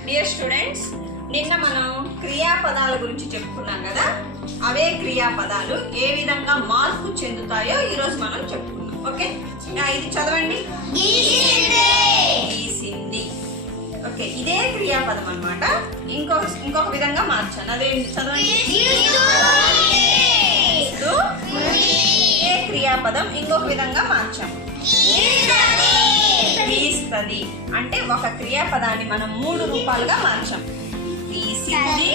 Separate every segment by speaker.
Speaker 1: Dear students, నిన్న మనం క్రియాపదాల గురించి చెప్పుకున్నాం కదా. అవే క్రియాపదాలు ఏ విధంగా మార్పు చెందుతాయో ఈరోజు మనం చెప్పుకున్నాం. ఓకే, ఇది చదవండి. గీసింది. ఓకే, ఇదే క్రియాపదం అన్నమాట. ఇంకొక విధంగా మార్చాను. అదేంటి చదవండి. ఏ క్రియాపదం ఇంకొక విధంగా మార్చాము. గీస్తది అంటే ఒక క్రియాపదాన్ని మనం 3 రూపాలుగా మార్చాం. గీసింది.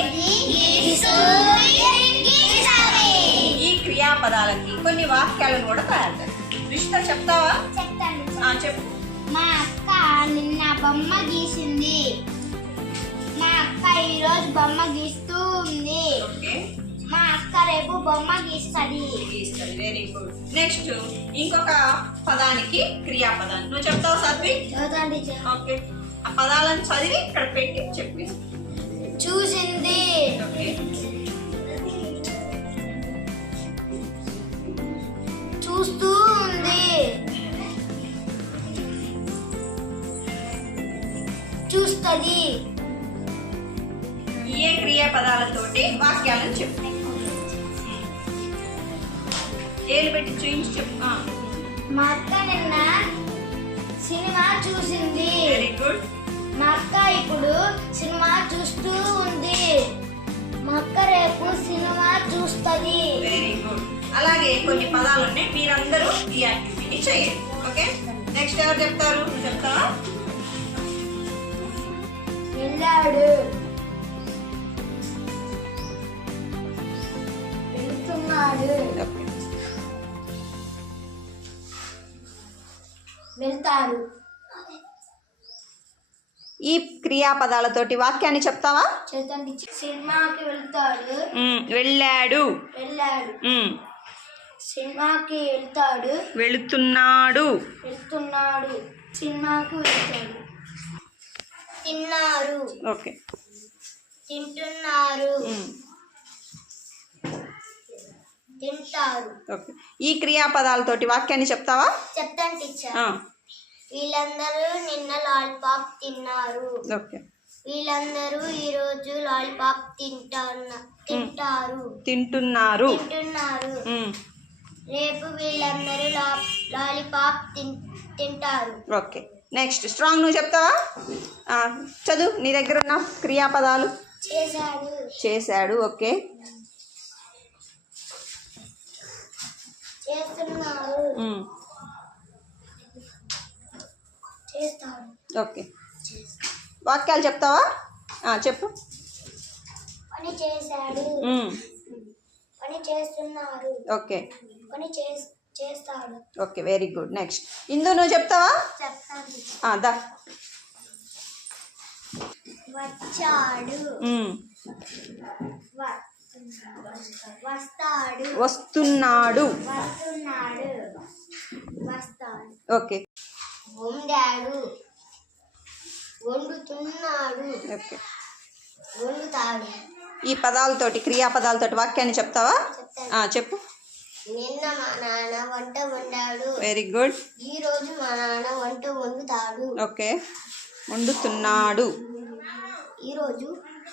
Speaker 1: ఈ క్రియాపదాలకి కొన్ని వాక్యాలను కూడా తయారు చేస్తాం. రిష్తా చెప్తావా? చెప్పు.
Speaker 2: మా అక్క నిన్న బొమ్మ గీసింది. మా అక్క ఈరోజు బొమ్మ గీస్తూ ఉంది. మా అక్క రేపు బొమ్మ గీస్తుంది.
Speaker 1: Very good. నెక్స్ట్ ఇంకొక పదానికి క్రియాపదాన్ని నువ్వు చెప్తావు సాత్వి? ఓకే, ఆ పదాలను చదివి ఇక్కడ పెట్టి చెప్పి.
Speaker 2: చూసింది.
Speaker 1: ఓకే,
Speaker 2: చూస్తూ ఉంది. చూస్తది.
Speaker 1: ఏ క్రియాపదాలతోటి వాక్యాలను చెప్పు. ఏలు పెట్టి చూయించి చెప్పు.
Speaker 2: మా అక్క నిన్న సినిమా చూసింది.
Speaker 1: Very good.
Speaker 2: మా అక్క ఇప్పుడు సినిమా చూస్తూ ఉంది. మా అక్క రేపు సినిమా చూస్తుంది.
Speaker 1: Very good. అలాగే కొన్ని పదాలు ఉన్నాయి, మీరందరూ ఈ యాక్టివిటీని చేయండి. ఓకే, నెక్స్ట్ ఎవరు చెప్తారు? నువ్వు చెప్తావా?
Speaker 2: వెళ్ళాడు. వెళ్తున్నాడు. వెళ్తారు.
Speaker 1: ఈ క్రియాపదాలతోటి వాక్యాన్ని చెప్తావా?
Speaker 2: చేతండి. సినిమాకి వెళ్తాడు.
Speaker 1: వెళ్ళాడు.
Speaker 2: వెళ్ళాడు. సినిమాకి వెళ్తాడు.
Speaker 1: వెళుతున్నాడు.
Speaker 2: వెళ్తున్నాడు. సినిమాకి వెళ్తాడు. తిన్నారు.
Speaker 1: ఓకే,
Speaker 2: తింటున్నారు. తింటారు.
Speaker 1: ఓకే, ఈ క్రియాపదాలతోటి వాక్యాన్ని చెప్తావా?
Speaker 2: చెప్తాను టీచర్. వీళ్ళందరూ నిన్న లాలీపాప్ తిన్నారు.
Speaker 1: ఓకే,
Speaker 2: వీళ్ళందరూ ఈరోజు లాలీపాప్ తింటారు.
Speaker 1: తింటున్నారు.
Speaker 2: తింటున్నారు. రేపు వీళ్ళందరూ లాలీపాప్ తింటారు.
Speaker 1: ఓకే, నెక్స్ట్ స్ట్రాంగ్ నువ్వు చెప్తావా? చదువు, నీ దగ్గర ఉన్న క్రియాపదాలు.
Speaker 2: చేశాడు.
Speaker 1: చేశాడు. ఓకే,
Speaker 2: చేస్తున్నారు. చేస్తాడు.
Speaker 1: ఓకే, వాక్యాలు చెప్తావా? చెప్పు.
Speaker 2: పని చేశాడు. పని చేస్తున్నారు.
Speaker 1: ఓకే,
Speaker 2: పని చేస్తాడు.
Speaker 1: Okay, very good. నెక్స్ట్ ఇందు నువ్వు చెప్తావా?
Speaker 2: చెప్తాను.
Speaker 1: దా.
Speaker 2: వచ్చాడు. వస్తాడు.
Speaker 1: వస్తున్నాడు.
Speaker 2: వస్తున్నాడు. వస్తాడు.
Speaker 1: ఓకే,
Speaker 2: వండాడు. వండుతున్నాడు.
Speaker 1: ఓకే,
Speaker 2: వండుతాడు.
Speaker 1: ఈ పదాలతోటి క్రియాపదాలతోటి వాక్యాన్ని చెప్తావా? చెప్పు.
Speaker 2: నిన్న మా నాన్న వంట వండాడు.
Speaker 1: Very good.
Speaker 2: ఈ రోజు మా నాన్న వంట వండుతాడు.
Speaker 1: ఓకే, వండుతున్నాడు.
Speaker 2: ఈరోజు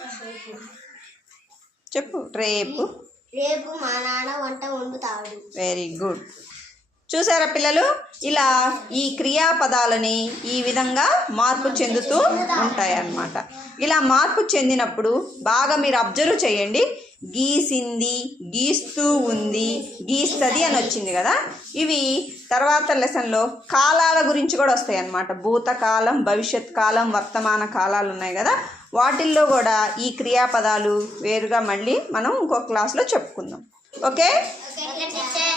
Speaker 1: చెప్పు. రేపు.
Speaker 2: రేపు మా నాన్న వంట వండుతాడు.
Speaker 1: Very good. చూసారా పిల్లలు, ఇలా ఈ క్రియాపదాలని ఈ విధంగా మార్పు చెందుతూ ఉంటాయన్నమాట. ఇలా మార్పు చెందినప్పుడు బాగా మీరు అబ్జర్వ్ చేయండి. గీసింది, గీస్తూ ఉంది, గీస్తుంది అని వచ్చింది కదా. ఇవి తర్వాత లెసన్లో కాలాల గురించి కూడా వస్తాయి అన్నమాట. భూతకాలం, భవిష్యత్ కాలం, వర్తమాన కాలాలు ఉన్నాయి కదా. వాటిల్లో కూడా ఈ క్రియాపదాలు వేరుగా మళ్ళీ మనం ఇంకో క్లాస్లో చెప్పుకుందాం. ఓకే.